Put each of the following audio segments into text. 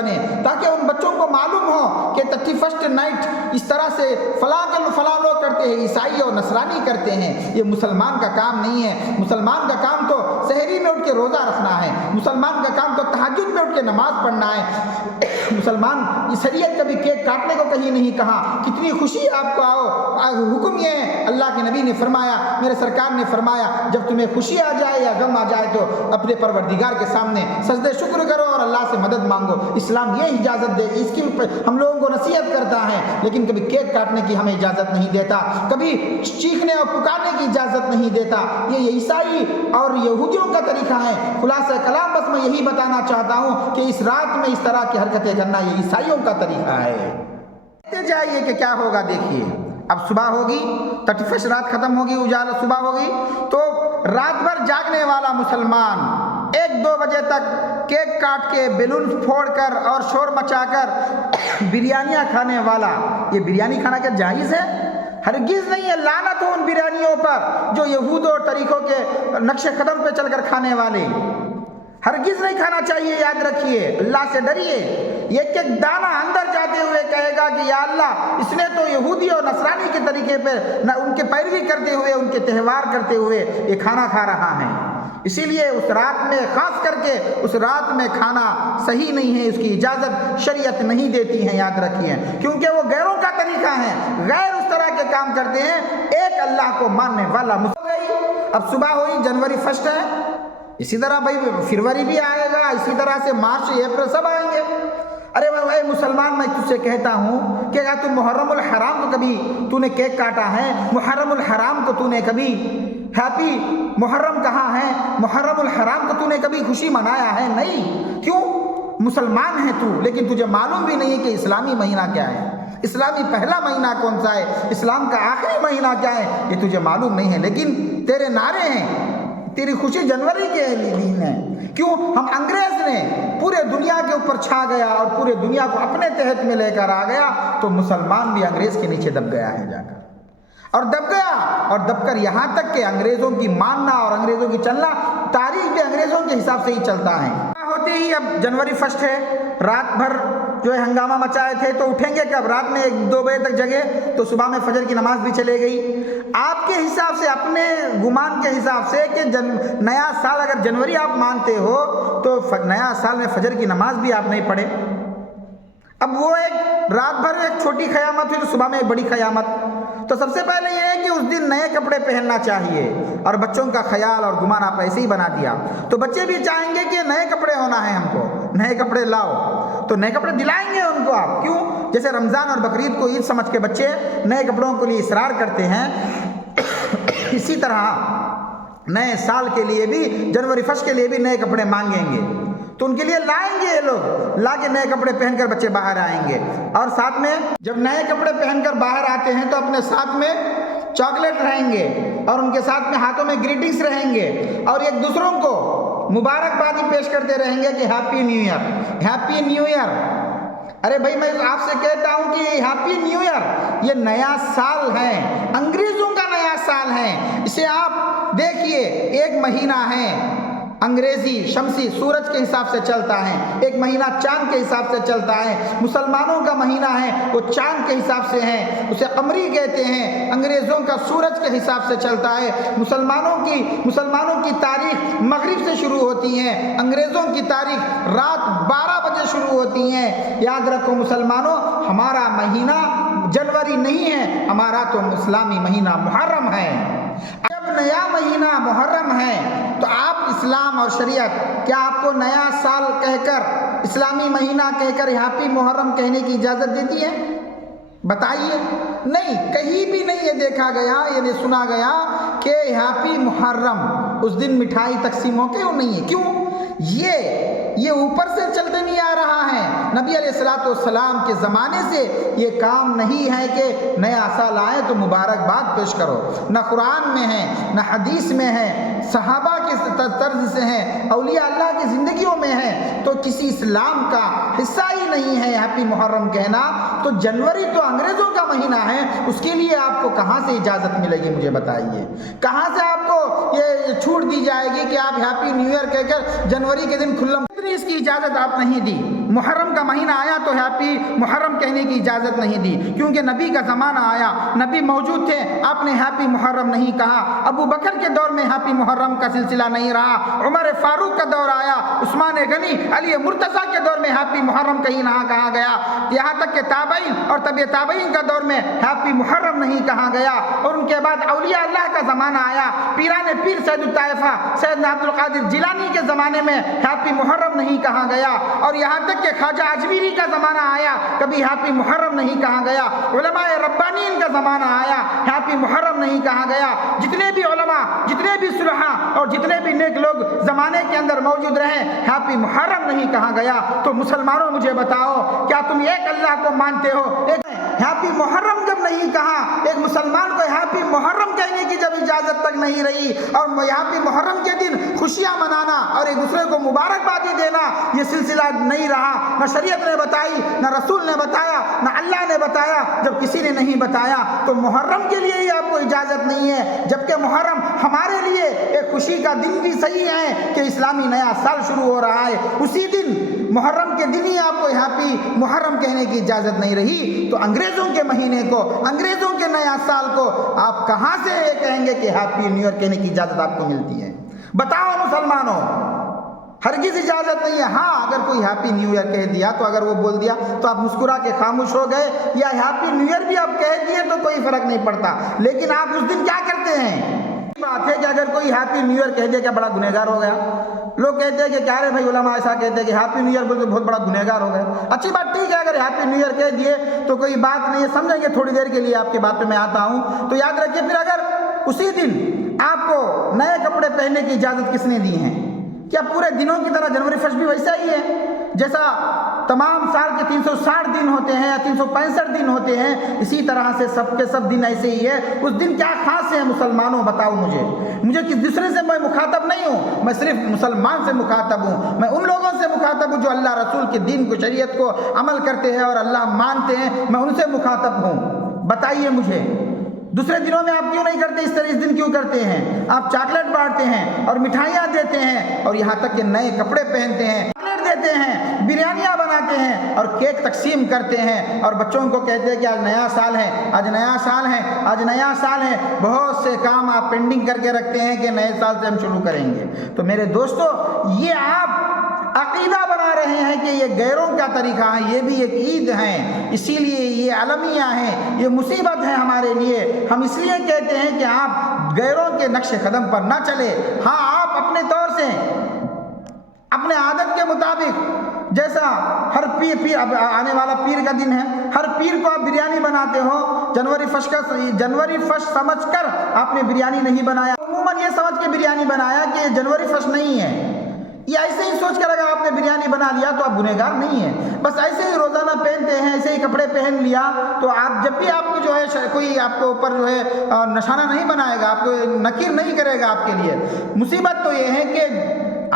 بنے، تاکہ ان بچوں کو معلوم ہو کہ 31 نائٹ اس طرح سے فلاں لوگ کرتے ہیں، عیسائی اور نصرانی کرتے ہیں، یہ مسلمان کا کام نہیں ہے۔ مسلمان کا کام تو سحری میں اٹھ کے روزہ رکھنا ہے، مسلمان کا کام تو تہجد میں اٹھ کے نماز پڑھنا ہے۔ مسلمان شریعت کبھی کیک کاٹنے کو کہیں نہیں کہا، کتنی خوشی آپ کو آؤ، حکم یہ ہے، اللہ کے نبی نے فرمایا، میرے سرکار نے فرمایا، جب تمہیں خوشی آ جائے یا غم آ جائے تو اپنے پروردگار کے سامنے سجدے شکر کرو اور اللہ سے مدد مانگو۔ اسلام یہ اجازت دے، اس کی ہم لوگوں کو نصیحت کرتا ہے، لیکن کبھی کیک کاٹنے کی ہمیں اجازت نہیں دیتا، کبھی چیخنے اور پکارنے کی اجازت نہیں دیتا۔ یہ عیسائی اور یہودیوں کا طریقہ ہے۔ خلاصہ کلام بس میں یہی بتانا چاہتا ہوں کہ اس رات میں اس طرح کی حرکتیں کرنا یہ عیسائیوں کا طریقہ ہے۔ دیکھتے جائیے کہ کیا ہوگا۔ دیکھیے اب صبح ہوگی، 31 رات ختم ہوگی، اجالا صبح ہوگی، تو رات بھر جاگنے والا مسلمان 1-2 بجے تک کیک کاٹ کے بیلون پھوڑ کر اور شور مچا کر بریانیاں کھانے والا، یہ بریانی کھانا کیا جائز ہے؟ ہرگز نہیں ہے۔ لعنت ہو ان بریانیوں پر جو یہود اور طریقوں کے نقش قدم پہ چل کر کھانے والے، ہرگز نہیں کھانا چاہیے۔ یاد رکھیے، اللہ سے ڈریے۔ ایک ایک دانہ اندر جاتے ہوئے کہے گا کہ یا اللہ، اس نے تو یہودی اور نصرانی کے طریقے پہ ان کے پیروی کرتے ہوئے، ان کے تہوار کرتے ہوئے یہ کھانا کھا رہا ہے۔ اسی لیے اس رات میں، خاص کر کے اس رات میں کھانا صحیح نہیں ہے، اس کی اجازت شریعت نہیں دیتی ہے، یاد رکھیے، کیونکہ وہ غیروں کا طریقہ ہے، غیر اس طرح کے کام کرتے ہیں۔ ایک اللہ کو ماننے والا اب صبح ہوئی، جنوری 1 ہے، اسی طرح بھائی فروری بھی آئے گا، اسی طرح سے مارچ، اپریل سب آئیں گے۔ ارے اے مسلمان، میں تجھ سے کہتا ہوں کہ اگر تو محرم الحرام کو کبھی تو نے کیک کاٹا ہے، محرم الحرام کو تو نے کبھی ہیپی محرم کہا ہے، محرم الحرام کو تو نے کبھی خوشی منایا ہے؟ نہیں۔ کیوں؟ مسلمان ہے تو، لیکن تجھے معلوم بھی نہیں کہ اسلامی مہینہ کیا ہے، اسلامی پہلا مہینہ کون سا ہے، اسلام کا آخری مہینہ کیا ہے، یہ تجھے معلوم نہیں ہے، لیکن تیرے نعرے ہیں، تیری خوشی جنوری کے دن ہے۔ کیوں؟ ہم انگریز نے پورے دنیا کے اوپر چھا گیا اور پورے دنیا کو اپنے تحت میں لے کر آ گیا، تو مسلمان بھی انگریز کے نیچے دب گیا ہے جا کر، اور دب گیا، اور دب کر یہاں تک کہ انگریزوں کی ماننا اور انگریزوں کی چلنا، تاریخ بھی انگریزوں کے حساب سے ہی چلتا ہے۔ ہوتے ہی اب جنوری 1 ہے، رات بھر جو ہے ہنگامہ مچائے تھے، تو اٹھیں گے کب؟ رات میں 1-2 بجے تک جگے، تو صبح میں فجر کی نماز بھی چلے گئی۔ آپ کے حساب سے، اپنے گمان کے حساب سے کہ نیا سال اگر جنوری آپ مانتے ہو تو نیا سال میں فجر کی نماز بھی آپ نہیں پڑھے۔ اب وہ ایک رات بھر ایک چھوٹی قیامت ہوئی، تو صبح میں ایک بڑی قیامت۔ تو سب سے پہلے یہ ہے کہ اس دن نئے کپڑے پہننا چاہیے، اور بچوں کا خیال اور گمان آپ ایسے ہی بنا دیا، تو بچے بھی چاہیں گے کہ نئے کپڑے ہونا ہے، ہم کو نئے کپڑے لاؤ، تو نئے کپڑے دلائیں گے ان کو آپ۔ کیوں؟ جیسے رمضان اور بقرعید کو عید سمجھ کے بچے نئے کپڑوں کے لیے اصرار کرتے ہیں، اسی طرح نئے سال کے لیے بھی، جنوری 1 کے لیے بھی نئے کپڑے مانگیں گے، تو ان کے لیے لائیں گے، یہ لوگ لا کے نئے کپڑے پہن کر بچے باہر آئیں گے۔ اور ساتھ میں جب نئے کپڑے پہن کر باہر آتے ہیں تو اپنے ساتھ میں چاکلیٹ رہیں گے، اور ان کے ساتھ میں ہاتھوں میں گریٹنگس رہیں گے، اور ایک دوسروں کو مبارکبادی پیش کرتے رہیں گے کہ happy new year, happy new year. ارے بھائی، میں آپ سے کہتا ہوں کہ ہیپی نیو ایئر یہ نیا سال ہے، انگریزوں کا نیا سال ہے۔ اسے آپ دیکھیے، ایک مہینہ ہے انگریزی شمسی سورج کے حساب سے چلتا ہے، ایک مہینہ چاند کے حساب سے چلتا ہے۔ مسلمانوں کا مہینہ ہے وہ چاند کے حساب سے ہے، اسے قمری کہتے ہیں، انگریزوں کا سورج کے حساب سے چلتا ہے۔ مسلمانوں کی تاریخ مغرب سے شروع ہوتی ہے، انگریزوں کی تاریخ رات 12 بجے شروع ہوتی ہے۔ یاد رکھو مسلمانوں، ہمارا مہینہ جنوری نہیں ہے، ہمارا تو اسلامی مہینہ محرم ہے۔ جب نیا مہینہ محرم ہے تو آپ اسلام اور شریعت کیا آپ کو نیا سال کہہ کر، اسلامی مہینہ کہہ کر ہیپی محرم کہنے کی اجازت دیتی ہے؟ بتائیے۔ نہیں، کہیں بھی نہیں یہ دیکھا گیا، یہ نہیں سنا گیا کہ ہیپی محرم اس دن مٹھائی تقسیم ہو کے نہیں ہے۔ کیوں؟ یہ اوپر سے چلتے نہیں آ رہا ہے۔ نبی علیہ الصلوۃ والسلام کے زمانے سے یہ کام نہیں ہے کہ نیا سال آئے تو مبارکباد پیش کرو، نہ قرآن میں ہے، نہ حدیث میں ہے، صحابہ کے طرز سے ہے، اولیاء اللہ کی زندگیوں میں ہے، تو کسی اسلام کا حصہ ہی نہیں ہے ہیپی محرم کہنا۔ تو جنوری تو انگریزوں کا مہینہ ہے، اس کے لیے آپ کو کہاں سے اجازت ملے گی؟ مجھے بتائیے، کہاں سے آپ کو یہ چھوٹ دی جائے گی کہ آپ ہیپی نیو ایئر کہہ کر جنوری کے دن کھلم؟ اس کی اجازت آپ نہیں دی۔ محرم کا مہینہ آیا تو ہیپی محرم کہنے کی اجازت نہیں دی، کیونکہ نبی کا زمانہ آیا، نبی موجود تھے، آپ نے ہیپی محرم نہیں کہا۔ ابو بکر کے دور میں ہیپی محرم کا سلسلہ نہیں رہا، عمر فاروق کا دور آیا، عثمان غنی، علی مرتضیٰ کے دور میں ہیپی محرم کہیں نہ کہا گیا، یہاں تک کہ تابعین اور طبع تابعین کا دور میں ہیپی محرم نہیں کہا گیا، اور ان کے بعد اولیاء اللہ کا زمانہ آیا، پیران پیر سید الطائفہ سیدنا عبد القادر جیلانی کے زمانے میں ہیپی محرم نہیں کہا گیا، اور یہاں تک کہ خواجہ اجمیری کا زمانہ آیا، کبھی ہیپی محرم نہیں کہا گیا، علماء ربانیین کا زمانہ آیا، ہیپی محرم نہیں کہا گیا۔ جتنے بھی علماء، جتنے بھی صلحاء اور جتنے بھی نیک لوگ زمانے کے اندر موجود رہے، ہیپی محرم نہیں کہا گیا۔ تو مسلمانوں مجھے بتاؤ، کیا تم ایک اللہ کو مانتے ہو؟ ایک ہیپی محرم جب نہیں کہا، ایک مسلمان کو ہیپی محرم کہنے کی جب اجازت تک نہیں رہی، اور ہیپی محرم کے دن خوشیاں منانا اور ایک دوسرے کو مبارکبادی دینا یہ سلسلہ نہیں رہا، نہ شریعت نے بتائی، نہ رسول نے بتایا، نہ اللہ نے بتایا، جب کسی نے نہیں بتایا تو محرم کے لیے ہی آپ کو اجازت نہیں ہے، جبکہ محرم ہمارے لیے ایک خوشی کا دن بھی صحیح ہے کہ اسلامی نیا سال شروع ہو رہا ہے، اسی دن محرم کے دن ہی آپ کو ہیپی محرم کہنے کی اجازت نہیں رہی، تو انگریزوں کے مہینے کو، انگریزوں کے نیا سال کو آپ کہاں سے یہ کہیں گے کہ ہیپی نیو ایئر کہنے کی اجازت آپ کو ملتی ہے؟ بتاؤ مسلمانوں، ہرگز اجازت نہیں ہے۔ ہاں اگر کوئی ہیپی نیو ایئر کہہ دیا تو اگر وہ بول دیا تو آپ مسکرا کے خاموش ہو گئے، یا ہیپی نیو ایئر بھی آپ کہہ دیے تو کوئی فرق نہیں پڑتا، لیکن آپ اس دن کیا کرتے ہیں؟ بات ہے کہ اگر کوئی ہیپی نیو ایئر کہہ دے کیا بڑا گنہگار ہو گیا؟ لوگ کہتے ہیں کہ کیا رے بھائی، علماء ایسا کہتے ہیں کہ ہیپی نیو ایئر بولتے بہت بڑا گنہگار ہو گیا۔ اچھی بات، ٹھیک ہے، اگر ہیپی نیو ایئر کہہ دیے تو کوئی بات نہیں ہے، سمجھیں گے تھوڑی دیر کے لیے آپ کی بات پہ میں آتا ہوں۔ تو یاد رکھیے، پھر اگر اسی دن آپ کو نئے کپڑے پہننے کی اجازت کس نے دی ہیں؟ کیا پورے دنوں کی طرح جنوری فسٹ بھی ویسا ہی ہے؟ جیسا تمام سال کے 360 دن ہوتے ہیں یا 365 دن ہوتے ہیں، اسی طرح سے سب کے سب دن ایسے ہی ہے۔ اس دن کیا خاص ہے مسلمانوں؟ بتاؤ مجھے کس دوسرے سے میں مخاطب نہیں ہوں، میں صرف مسلمان سے مخاطب ہوں، میں ان لوگوں سے مخاطب ہوں جو اللہ رسول کے دین کو، شریعت کو عمل کرتے ہیں اور اللہ مانتے ہیں، میں ان سے مخاطب ہوں۔ بتائیے مجھے، دوسرے دنوں میں آپ کیوں نہیں کرتے اس طرح؟ اس دن کیوں کرتے ہیں؟ آپ چاکلیٹ بانٹتے ہیں اور مٹھائیاں دیتے ہیں اور یہاں تک کہ نئے کپڑے پہنتے ہیں، چاکلیٹ دیتے ہیں، بریانیاں بناتے ہیں اور کیک تقسیم کرتے ہیں، اور بچوں کو کہتے ہیں کہ آج نیا سال ہے، آج نیا سال ہے، آج نیا سال ہے۔ بہت سے کام آپ پینڈنگ کر کے رکھتے ہیں کہ نئے سال سے ہم شروع کریں گے۔ تو میرے دوستو، یہ آپ عقیدہ بنا رہے ہیں کہ یہ غیروں کا طریقہ ہے، یہ بھی ایک عید ہے، اسی لیے یہ المیہ ہیں، یہ مصیبت ہے ہمارے لیے۔ ہم اس لیے کہتے ہیں کہ آپ غیروں کے نقش قدم پر نہ چلے۔ ہاں، آپ اپنے طور سے، اپنے عادت کے مطابق، جیسا ہر پیر اب آنے والا پیر کا دن ہے، ہر پیر کو آپ بریانی بناتے ہو، جنوری فسٹ سمجھ کر آپ نے بریانی نہیں بنایا، عموماً یہ سمجھ کے بریانی بنایا کہ جنوری فسٹ نہیں ہے، یا ایسے ہی سوچ کر اگر آپ نے بریانی بنا لیا تو آپ گنہگار نہیں ہیں۔ بس ایسے ہی روزانہ پہنتے ہیں، ایسے ہی کپڑے پہن لیا تو آپ جب بھی آپ کو جو ہے کوئی آپ کے اوپر جو ہے نشانہ نہیں بنائے گا، آپ کو نکیر نہیں کرے گا آپ کے لیے۔ مصیبت تو یہ ہے کہ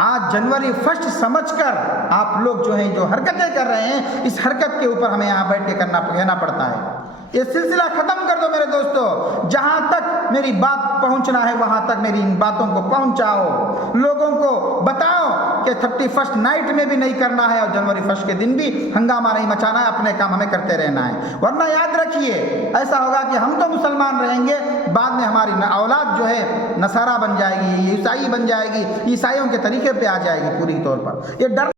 آج جنوری فسٹ سمجھ کر آپ لوگ جو ہیں جو حرکتیں کر رہے ہیں، اس حرکت کے اوپر ہمیں یہاں بیٹھ کے کہنا پڑتا ہے۔ یہ سلسلہ ختم کر دو میرے دوستو، جہاں تک میری بات پہنچنا ہے وہاں تک میری ان باتوں کو پہنچاؤ، لوگوں کو بتاؤ کہ 31 نائٹ میں بھی نہیں کرنا ہے اور جنوری فسٹ کے دن بھی ہنگامہ نہیں مچانا ہے، اپنے کام ہمیں کرتے رہنا ہے، ورنہ یاد رکھیے ایسا ہوگا کہ ہم تو مسلمان رہیں گے، بعد میں ہماری اولاد جو ہے نصارہ بن جائے گی، عیسائی بن جائے گی، عیسائیوں کے طریقے پہ آ جائے گی پوری طور پر۔ یہ ڈر